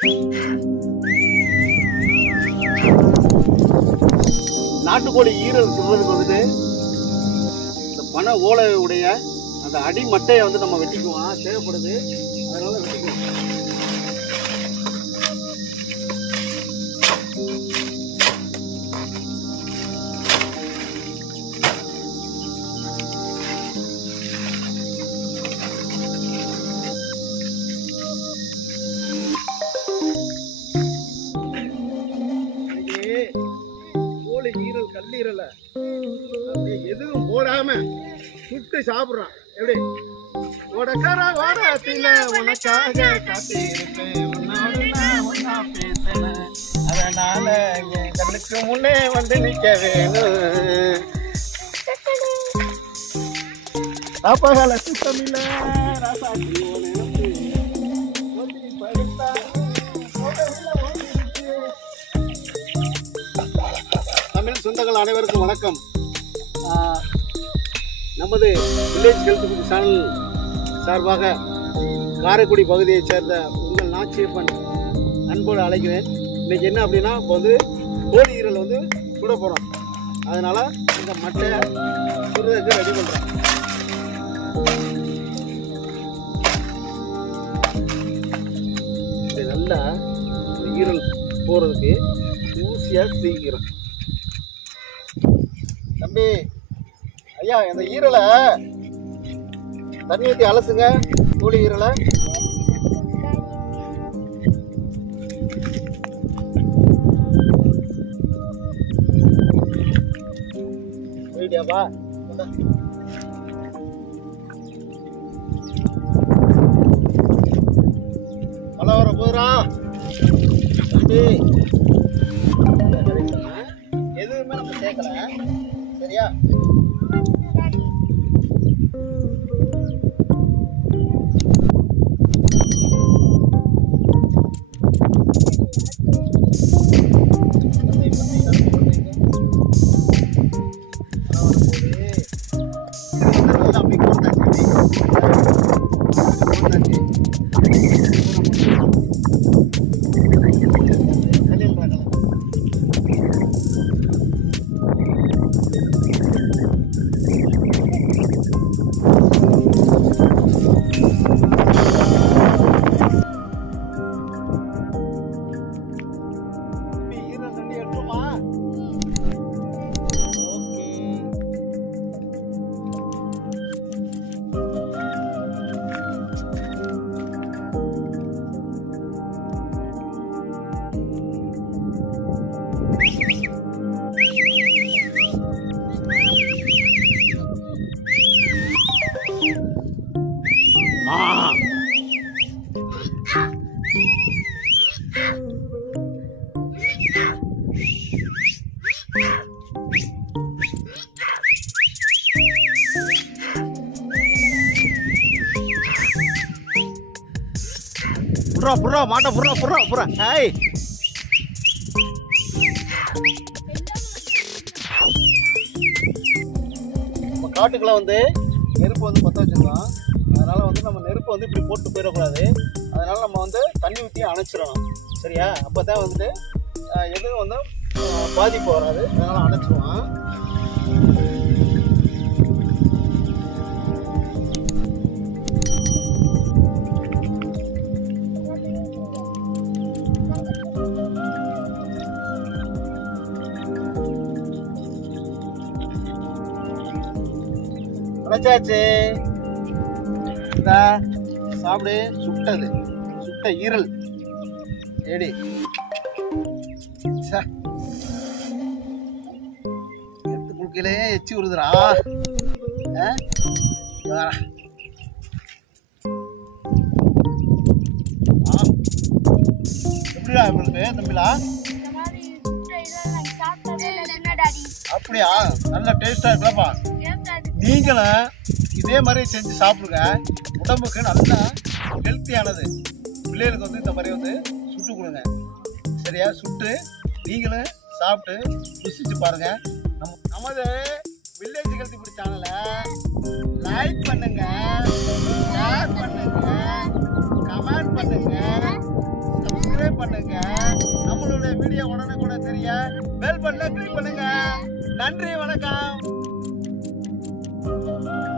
நாட்டுக்கோழி ஈரல் சுடுறதுக்கு வந்துட்டு இந்த பனை ஓலையுடைய அந்த அடி மட்டையை வந்து நம்ம வெட்டிக்குவோம். தேவைப்படுது அதனால வெட்டிக்குவோம். சுட்டு சாப்பிடுறான். எப்படி? உடக்கர வாரத்தில உனக்காக அதனால என் கண்ணுக்கு முன்னே வந்து நிக்க வேணும் ராப்பகால சுத்தமில்ல ராசாத்தி தமிழ் சொந்தங்கள் அனைவருக்கும் வணக்கம். ஆஹ், நமது வில்லேஜ் ஹெல்த் சேனல் சார்பாக காரைக்குடி பகுதியைச் சேர்ந்த உங்கள் நாச்சியப்பன் அன்போடு அழைக்கிறேன். இன்றைக்கி என்ன அப்படின்னா இப்போ வந்து கோழி ஈரல் வந்து சுட போகிறோம் அதனால் இந்த மட்டையை சுடுறதுக்கு ரெடி பண்ணுறோம் இது நல்லா ஈரல் போகிறதுக்கு ஊசியாக தீக்கிறோம். தம்பி ஐயா இந்த ஈரலை தண்ணி ஊற்றி அலசுங்க கூலி ஈரலை. போயிட்டியாப்பா இந்தா. மழை வர போதுரா தம்பி. எதுவுமே நம்ம சேர்க்கல. சரியா? புறா புறா மாட்டை புறா புறா புறா. ஹாய் நம்ம காட்டுக்குள்ள வந்து நெருப்பு வந்து பற்ற வச்சிருக்கோம். அதனால வந்து நம்ம நெருப்பு வந்து இப்படி போட்டு போயிடக்கூடாது. அதனால நம்ம வந்து தண்ணி ஊற்றி அணைச்சிடணும். சரியா? அப்போ தான் வந்து எதுவும் வந்து பாதிப்பு வராது. அதனால அணைச்சிடுவோம். இந்தா சாப்பிடு. சுட்டது சுட்ட ஈரல் ஏடி. எடுத்து குளிக்கலே எச்சி விடுதுடா ஆ? இங்க வாடா. ஆ. எப்படிடா இவங்களுக்கு தம்பிலா? அப்படியா? நல்ல டேஸ்டா டாடி நீங்களும் இதே மாதிரி செஞ்சு சாப்பிடுங்க. உடம்புக்கு நல்ல ஹெல்த்தியானது பிள்ளைகளுக்கு வந்து இந்த மாதிரி வந்து சுட்டு கொடுங்க. சரியா? சுட்டு நீங்களும் சாப்பிட்டு ருசிச்சு பாருங்க. நம் நமது வில்லேஜ் ஹெல்த்தி ஃபுட் சேனலை லைக் பண்ணுங்க ஷேர் பண்ணுங்க கமெண்ட் பண்ணுங்க சப்ஸ்கிரைப் பண்ணுங்க. நம்மளுடைய வீடியோ உடனே கூட தெரிய பெல் பட்டனை கிளிக் பண்ணுங்க. நன்றி வணக்கம். Bye.